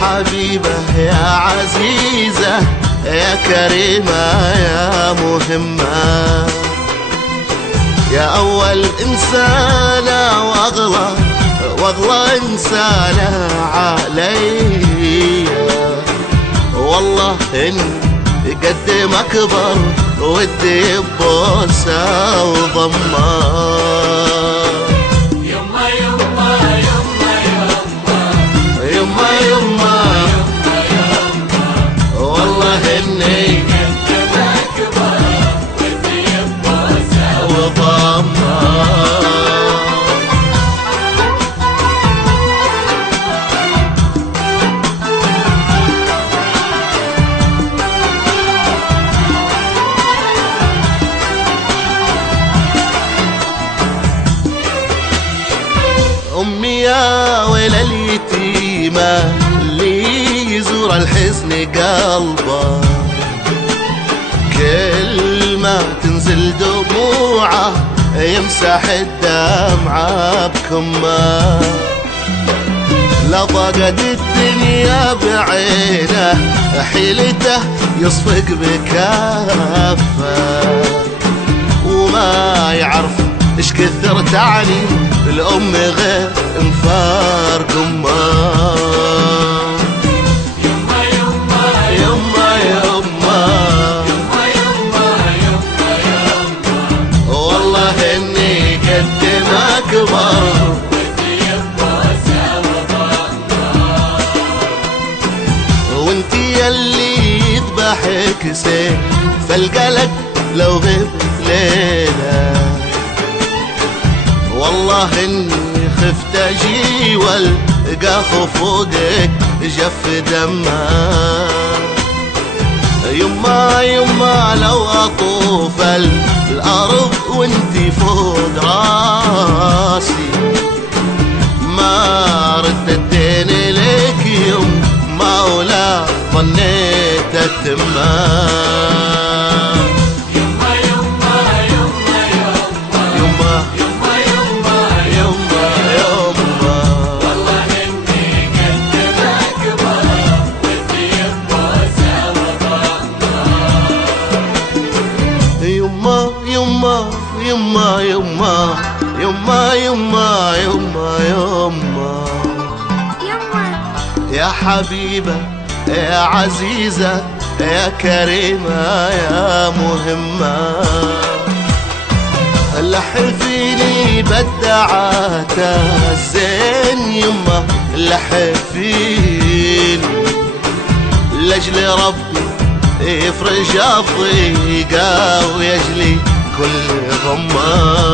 حبيبة يا عزيزة يا كريمة يا مهمة، يا أول إنسانة وأغلى إنسانة علي، والله إن قد ما أكبر ودي ببوسة وضمة. والله إني قد ما أكبر ودي ببوسة وضمة. أمي يا ويل اليتيمة اللي يزور الحزن قلبه، كل ما تنزل دموعه يمسح الدمعة بكمه، لضقت الدنيا بعينه حيلته يصفق بكافه، وما يعرف ايش كثر تعني الأم غير انفار قمه. والله إني قد ما أكبر ودي ببوسة وضمة، وانتي يلي يذبحك سيف فالقلق لو غيب ليلة، والله إني خفت أجي والقى فوقك جف دمه. يما لو أطوف الأرض وانتي فوق راسي، ما ردتين لك يما ولا ظنيت أتمه. يما يما يما يما يما يما يا حبيبة يا عزيزة يا كريمة يا مهمة، لحفيني بدعات الزين يما لحفيني، لأجل ربي يفرج الضيقة ويجلي كل غمة.